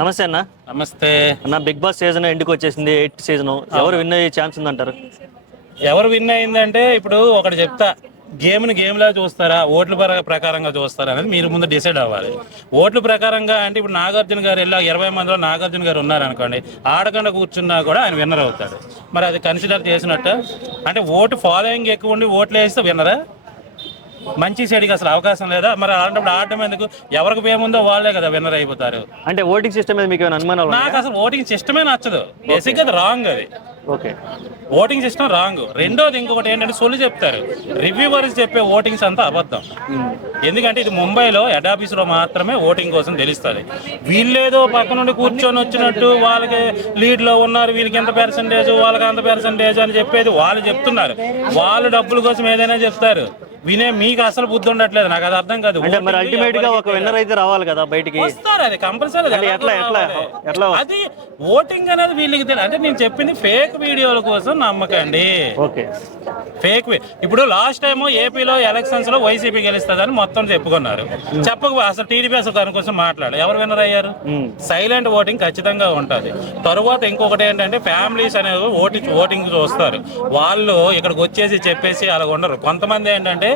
నమస్తే అన్న. నమస్తే అన్న, బిగ్ బాస్ సీజన్ ఎందుకు వచ్చేసింది? 8th సీజన్ ఎవరు విన్ అయ్యే ఛాన్స్ ఉందంటారు? ఎవరు విన్ అయిందంటే ఇప్పుడు ఒకటి చెప్తా, గేమ్ లా చూస్తారా ఓట్ల ప్రకారంగా చూస్తారా అనేది మీరు ముందు డిసైడ్ అవ్వాలి. ఓట్ల ప్రకారంగా అంటే ఇప్పుడు నాగార్జున గారు వెళ్ళి 20 మందిలో నాగార్జున గారు ఉన్నారనుకోండి, ఆడకుండా కూర్చున్నా కూడా ఆయన విన్నర్ అవుతాడు. మరి అది కన్సిడర్ చేసినట్టు అంటే ఓటు ఫాలోయింగ్ ఎక్కువ ఉండి ఓట్లు వేస్తే విన్నరా? మంచి సైడ్కి అసలు అవకాశం లేదా? మరి అలాంటప్పుడు ఆడటం ఎందుకు? ఎవరికి ఏముందో వాళ్ళే కదా విన్నర్ అయిపోతారు. అంటే ఓటింగ్ సిస్టమ్ మీద మీకు ఏమైనా అనుమానాలు? నాకు అసలు ఓటింగ్ సిస్టమే నచ్చదు. బేసిక్గా అది రాంగ్. అది ఓకే, ఓటింగ్ సిస్టమ్ రాంగ్. రెండోది ఇంకొకటి ఏంటంటే సొల్లు చెప్తారు. రివ్యూవర్స్ చెప్పే ఓటింగ్స్ అంతా అబద్ధం. ఎందుకంటే ఇది ముంబైలో హెడ్ ఆఫీసులో మాత్రమే ఓటింగ్ కోసం తెలుస్తుంది. వీళ్ళేదో పక్క నుండి కూర్చొని వచ్చినట్టు వాళ్ళకి లీడ్లో ఉన్నారు, వీళ్ళకి ఎంత పర్సంటేజ్, వాళ్ళకి అంత పర్సంటేజ్ అని చెప్పేది వాళ్ళు చెప్తున్నారు. వాళ్ళు డబ్బుల కోసం ఏదైనా చెప్తారు. వినే మీకు అసలు బుద్ధి ఉండట్లేదు. నాకు అది అర్థం కాదు. అంటే మరి అల్టిమేట్ గా ఒక విన్నర్ అయితే రావాలి కదా బయటికి. వస్తారు, అది కంపల్సరీ. అది ఓటింగ్ అనేది వీళ్ళకి తెలియదు. అంటే నేను చెప్పింది ఫేక్ వీడియోల కోసం నమ్మకండి. Okay, fake. ఇప్పుడు లాస్ట్ టైం ఏపీలో ఎలక్షన్స్ లో వైసీపీ గెలుస్తుందని మొత్తం చెప్పుకున్నారు. చెప్పకపోతే అసలు టీడీపీ అసలు దానికోసం మాట్లాడారు. ఎవరు విన్నర్ అయ్యారు? సైలెంట్ ఓటింగ్ ఖచ్చితంగా ఉంటుంది. తరువాత ఇంకొకటి ఏంటంటే ఫ్యామిలీస్ అనేవి ఓటింగ్ చూస్తారు. వాళ్ళు ఇక్కడికి వచ్చేసి చెప్పేసి అలా ఉండరు. కొంతమంది ఏంటంటే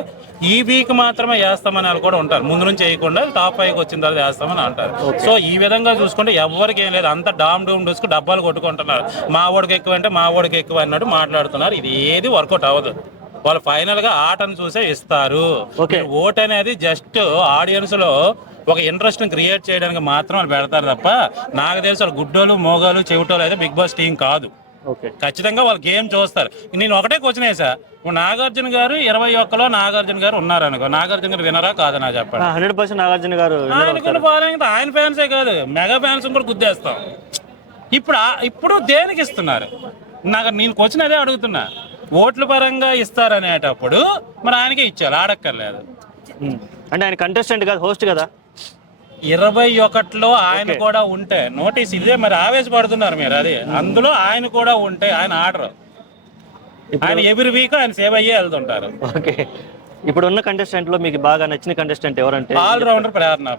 ఈ వీక్ మాత్రమే వేస్తామని వాళ్ళు కూడా ఉంటారు. ముందు నుంచి వేయకుండా టాప్ 5 వచ్చిన తర్వాత వేస్తామని అంటారు. సో ఈ విధంగా చూసుకుంటే ఎవరికి ఏం లేదు, అంత డామ్ డూమ్ డూసుకు డబ్బాలు కొట్టుకుంటున్నారు. మా ఓడికి ఎక్కువ అంటే మా ఓడికి ఎక్కువ అన్నట్టు మాట్లాడుతున్నారు. ఇది ఏది వర్కౌట్ అవ్వదు. వాళ్ళు ఫైనల్ గా ఆటను చూసే ఇస్తారు. ఓట్ అనేది జస్ట్ ఆడియన్స్ లో ఒక ఇంట్రెస్ట్ క్రియేట్ చేయడానికి మాత్రం వాళ్ళు పెడతారు తప్ప నాకు తెలిసి వాళ్ళు గుడ్డోలు మోగాలు చెవిటోలు అయితే బిగ్ బాస్ టీం కాదు. ఖచ్చితంగా వాళ్ళు గేమ్ చూస్తారు. నేను ఒకటే క్వశ్చన్ వేసా, ఇప్పుడు నాగార్జున గారు 21లో నాగార్జున గారు ఉన్నారనుకో, నాగార్జున గారు వినరా కాదనా చెప్పండి. 100% నాగార్జున గారు. ఆయనకున్న ఫాలోయింగ్ ఆయన ఫ్యాన్సే కాదు, మెగా ఫ్యాన్స్ కూడా గుద్దేస్తాం. ఇప్పుడు దేనికి ఇస్తున్నారు? నేను క్వశ్చన్ అదే అడుగుతున్నా. ఓట్ల పరంగా ఇస్తారనేటప్పుడు మరి ఆయనకే ఇచ్చారు, ఆడక్కర్లేదు. అంటే ఆయన కంటెస్టెంట్ కాదు, హోస్ట్ కదా. 21లో ఆయన కూడా ఉంటే నోటీస్ ఇదే. మరి ఆవేశపడుతున్నారు మీరు. అది అందులో ఆయన కూడా ఉంటే ఆయన ఆర్డర్. ఆయన ఎవ్రీ వీక్ ఆయన సేవ్ అయ్యే వెళ్తుంటారు. ఓకే, ఇప్పుడు ఉన్న కంటెస్టెంట్ లో మీకు బాగా నచ్చిన కంటెస్టెంట్ ఎవరంటే? ఆల్రౌండర్ ప్రేరణ.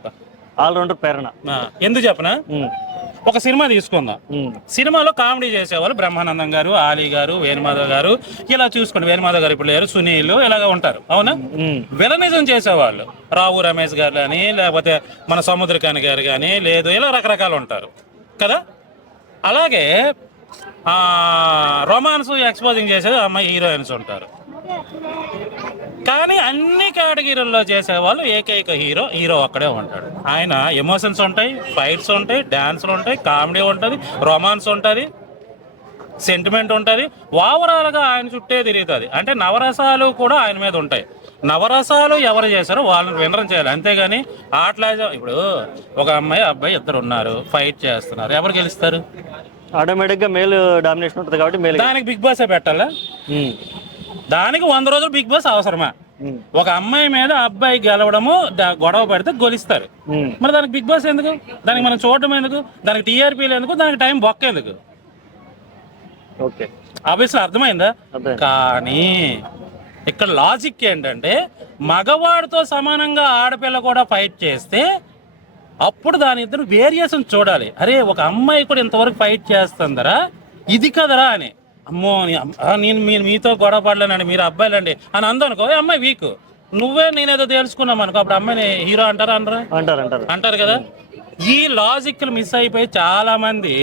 ఆల్రౌండర్ ప్రేరణ. ఎందుకు చెప్పనా? ఒక సినిమా తీసుకుందాం. సినిమాలో కామెడీ చేసేవాళ్ళు బ్రహ్మానందం గారు, ఆలీ గారు, వేణుమాధవ్ గారు, ఇలా చూసుకోండి. వేణుమాధవ్ గారు ఇప్పుడు లేరు, సునీల్ ఇలాగ ఉంటారు. అవునా? విలనిజం చేసేవాళ్ళు రావు రమేష్ గారు కానీ, లేకపోతే మన సముద్రకాని గారు కానీ, లేదు ఇలా రకరకాలు ఉంటారు కదా. అలాగే రొమాన్స్ ఎక్స్పోజింగ్ చేసేది అమ్మాయి హీరోయిన్స్ ఉంటారు. కానీ అన్ని కేటగిరీల్లో చేసేవాళ్ళు ఏకైక హీరో అక్కడే ఉంటాడు. ఆయన ఎమోషన్స్ ఉంటాయి, ఫైట్స్ ఉంటాయి, డాన్సులు ఉంటాయి, కామెడీ ఉంటుంది, రొమాన్స్ ఉంటుంది, సెంటిమెంట్ ఉంటుంది. ఓవరాల్గా ఆయన చుట్టే తిరుగుతుంది. అంటే నవరసాలు కూడా ఆయన మీద ఉంటాయి. నవరసాలు ఎవరు చేశారో వాళ్ళని వినరం చేయాలి. అంతేగాని ఇప్పుడు ఒక అమ్మాయి అబ్బాయి ఇద్దరు ఉన్నారు, ఫైట్ చేస్తున్నారు, ఎవరు గెలుస్తారు? ఆటోమేటిక్ గా మేల్ డామినేషన్ ఉంటుంది కాబట్టి మేల్. దానికి బిగ్ బాస్ పెట్టాలా? దానికి 100 రోజులు బిగ్ బాస్ అవసరమా? ఒక అమ్మాయి మీద అబ్బాయి గెలవడము, గొడవ పడితే గొలిస్తారు. మరి దానికి బిగ్ బాస్ ఎందుకు? దానికి మనం చూడటం ఎందుకు? దానికి టీఆర్పీలు ఎందుకు? దానికి టైం బొక్క ఎందుకు? ఓకే, ఆబ్వియస్లీ అర్థమైందా? కానీ ఇక్కడ లాజిక్ ఏంటంటే మగవాడితో సమానంగా ఆడపిల్ల కూడా ఫైట్ చేస్తే అప్పుడు దాని ఇద్దరు వేరియేషన్ చూడాలి. అరే ఒక అమ్మాయి కూడా ఇంతవరకు ఫైట్ చేస్తుందరా, ఇది కదరా అని. అమ్మో నేను మీతో గొడవ పడలేనండి, మీరు అబ్బాయిలండి అని అందనుకో, అమ్మాయి వీక్. నువ్వే నేనేదో తెలుసుకున్నాం అనుకో, అప్పుడు అమ్మాయిని హీరో అంటారా? అంటారు కదా. ఈ లాజిక్లు మిస్ అయిపోయి చాలా మంది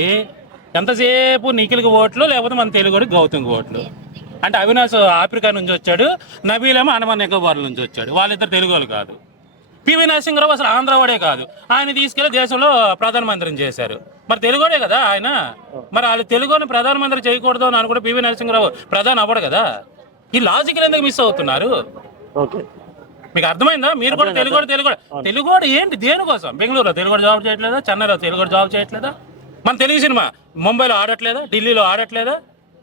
ఎంతసేపు నిఖిల్కి ఓట్లు, లేకపోతే మన తెలుగుడికి గౌతమ్కి ఓట్లు. అంటే అవినాష్ ఆఫ్రికా నుంచి వచ్చాడు, నబీలేమో అండమాన్ నికోబార్ నుంచి వచ్చాడు. వాళ్ళిద్దరు తెలుగు వాళ్ళు కాదు. పివి నరసింహరావు అసలు ఆంధ్రవాడే కాదు. ఆయన తీసుకెళ్లి దేశంలో ప్రధానమంత్రిని చేశారు. మరి తెలుగుడే కదా ఆయన. మరి వాళ్ళు తెలుగుని ప్రధానమంత్రి చేయకూడదు అని అనుకుంటే పివి నరసింహరావు ప్రధాని అవ్వడు కదా. ఈ లాజిక్ ఎందుకు మిస్ అవుతున్నారు? మీకు అర్థమైందా? మీరు కూడా తెలుగుడు ఏంటి, దేనికోసం? బెంగళూరులో తెలుగుడు జాబ్ చేయట్లేదా? చెన్నైలో తెలుగుడు జాబ్ చేయట్లేదా? మన తెలుగు సినిమా ముంబైలో ఆడట్లేదా? ఢిల్లీలో ఆడట్లేదా?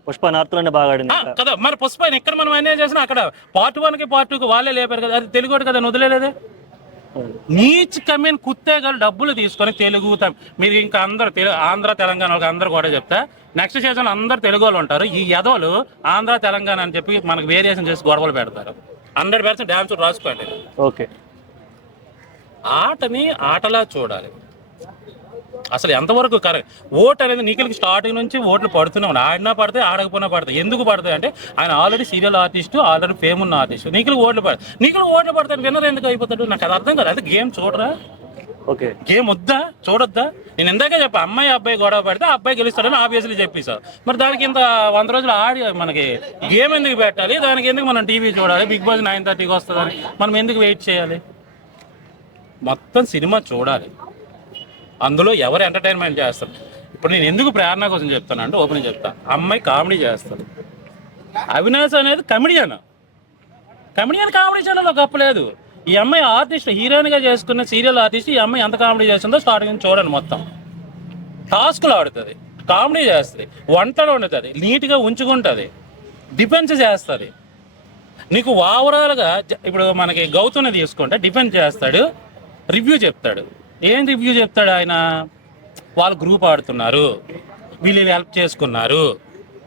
పుష్ప నార్త్ లోనే బాగా ఆడింది కదా. మరి పుష్ప ఎక్కడ మనం అన్యాయం చేసినా అక్కడ పార్ట్ 1కి పార్ట్ 2కి వాళ్ళే లేపారు కదా. అది తెలుగుడు కదా, వదిలేదే. నీచ్ కమీన్ కుత్తేగాలు డబ్బులు తీసుకొని తెలుగు మీరు ఇంకా అందరూ ఆంధ్ర తెలంగాణ వాళ్ళకి అందరూ కూడా చెప్తా, నెక్స్ట్ సీజన్ అందరు తెలుగు వాళ్ళు ఉంటారు. ఈ యదోలు ఆంధ్ర తెలంగాణ అని చెప్పి మనకు వేరియేషన్ చేసి గొడవలు పెడతారు. 100% డ్యాన్స్ రాసుకోండి. ఓకే, ఆటని ఆటలా చూడాలి. అసలు ఎంతవరకు కరెక్ట్? ఓటు అనేది నిఖిల్కి స్టార్టింగ్ నుంచి ఓట్లు పడుతున్నాం, ఆడినా పడతాయి ఆడకపోయినా పడతాయి. ఎందుకు పడతాయి అంటే ఆయన already serial artist, already fame ఉన్న ఆర్టిస్ట్. నిఖిల్ ఓట్లు పడతాయి, నిఖిల్ ఓట్లు పడతాడు, విన్నర్ ఎందుకు అయిపోతాడు? నాకు అది అర్థం కాదు. అయితే గేమ్ చూడరా, ఓకే గేమ్ వద్దా, చూడొద్దా? నేను ఇందాకే చెప్పా, అమ్మాయి అబ్బాయి గొడవ పడితే అబ్బాయి గెలుస్తాడని ఆబ్వియస్లీ చెప్పేశావు. మరి దానికి ఇంత 100 రోజులు ఆడి మనకి గేమ్ ఎందుకు పెట్టాలి? దానికి ఎందుకు మనం టీవీ చూడాలి? బిగ్ బాస్ 9:30కి వస్తుందని మనం ఎందుకు వెయిట్ చేయాలి? మొత్తం సినిమా చూడాలి, అందులో ఎవరు ఎంటర్టైన్మెంట్ చేస్తారు. ఇప్పుడు నేను ఎందుకు ప్రేరణ కోసం చెప్తాను అంటే ఓపెన్ చెప్తా, అమ్మాయి కామెడీ చేస్తాడు, అవినాష్ అనేది కమెడియన్ కామెడీ ఛానల్లో గప్పలేదు. ఈ అమ్మాయి ఆర్టిస్ట్, హీరోయిన్గా చేసుకున్న సీరియల్ ఆర్టిస్ట్. ఈ అమ్మాయి ఎంత కామెడీ చేస్తుందో స్టార్టింగ్ చూడండి. మొత్తం టాస్క్లు ఆడుతుంది, కామెడీ చేస్తుంది, వంటలు వండుతుంది, నీట్గా ఉంచుకుంటుంది, డిఫెన్స్ చేస్తుంది. నీకు ఓవరాల్గా ఇప్పుడు మనకి గౌతమ్ని తీసుకుంటే డిఫెన్స్ చేస్తాడు, రివ్యూ చెప్తాడు. ఏం రివ్యూ చెప్తాడు ఆయన? వాళ్ళు గ్రూప్ ఆడుతున్నారు, వీళ్ళు హెల్ప్ చేసుకున్నారు.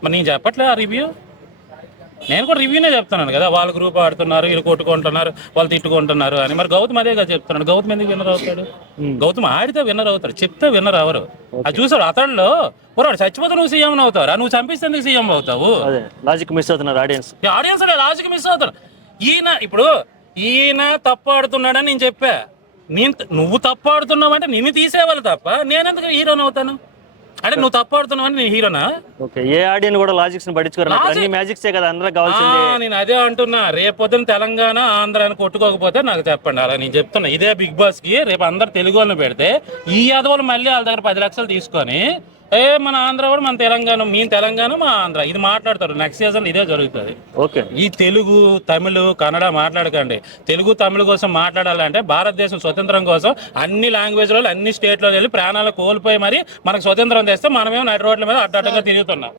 మరి నేను చెప్పట్లే ఆ రివ్యూ, నేను కూడా రివ్యూనే చెప్తున్నాను కదా. వాళ్ళు గ్రూప్ ఆడుతున్నారు, వీళ్ళు కొట్టుకుంటున్నారు, వాళ్ళు తిట్టుకుంటున్నారు అని. మరి గౌతమ్ అదే కదా చెప్తున్నాడు. గౌతమ్ ఎందుకు విన్నర్ అవుతాడు? గౌతమ్ ఆడితే విన్నర్ అవుతాడు, చెప్తే విన్నర్ అవరు. అది చూసాడు అతడిలో వాడు చచ్చిపోతే నువ్వు సీఎం అవుతావు, నువ్వు చంపిస్తే ఎందుకు సీఎం అవుతావు? లాజిక్ మిస్ అవుతున్నారు ఆడియన్స్ లాజిక్ మిస్ అవుతారు. ఈయన తప్పు ఆడుతున్నాడని నేను చెప్పా. నువ్వు తప్పు ఆడుతున్నావు అంటే నిన్ను తీసేవాళ్ళు తప్ప నేనెందుకు హీరోని అవుతాను? అంటే నువ్వు తప్పు ఆడుతున్నావు అని నేను హీరోనా? ఓకే, ఏ ఆడియన్ కూడా లాజిక్స్ ని పట్టించుకోరు, అన్ని మ్యాజిక్సే కదా అందరూ కావాల్సింది. నేను అదే అంటున్నా, రేపొద్దున తెలంగాణ ఆంధ్ర అని కొట్టుకోకపోతే నాకు చెప్పండి. అలా నేను చెప్తున్నా, ఇదే బిగ్ బాస్ కి రేపు అందరు తెలుగు వాళ్ళని పెడితే ఈ యాదవులు మళ్ళీ వాళ్ళ దగ్గర 10 లక్షలు తీసుకొని మన ఆంధ్ర కూడా మన తెలంగాణ, మీ తెలంగాణ మా ఆంధ్ర ఇది మాట్లాడతారు. నెక్స్ట్ సీజన్ ఇదే జరుగుతుంది. ఓకే, ఈ తెలుగు తమిళ్ కన్నడ మాట్లాడకండి. తెలుగు తమిళ కోసం మాట్లాడాలంటే భారతదేశం స్వతంత్రం కోసం అన్ని లాంగ్వేజ్లో అన్ని స్టేట్లో వెళ్ళి ప్రాణాలు కోల్పోయి మరి మనకు స్వతంత్రం తెస్తే మనమేమో నడి రోడ్ల మీద అడ్డగా తిరుగుతున్నాం.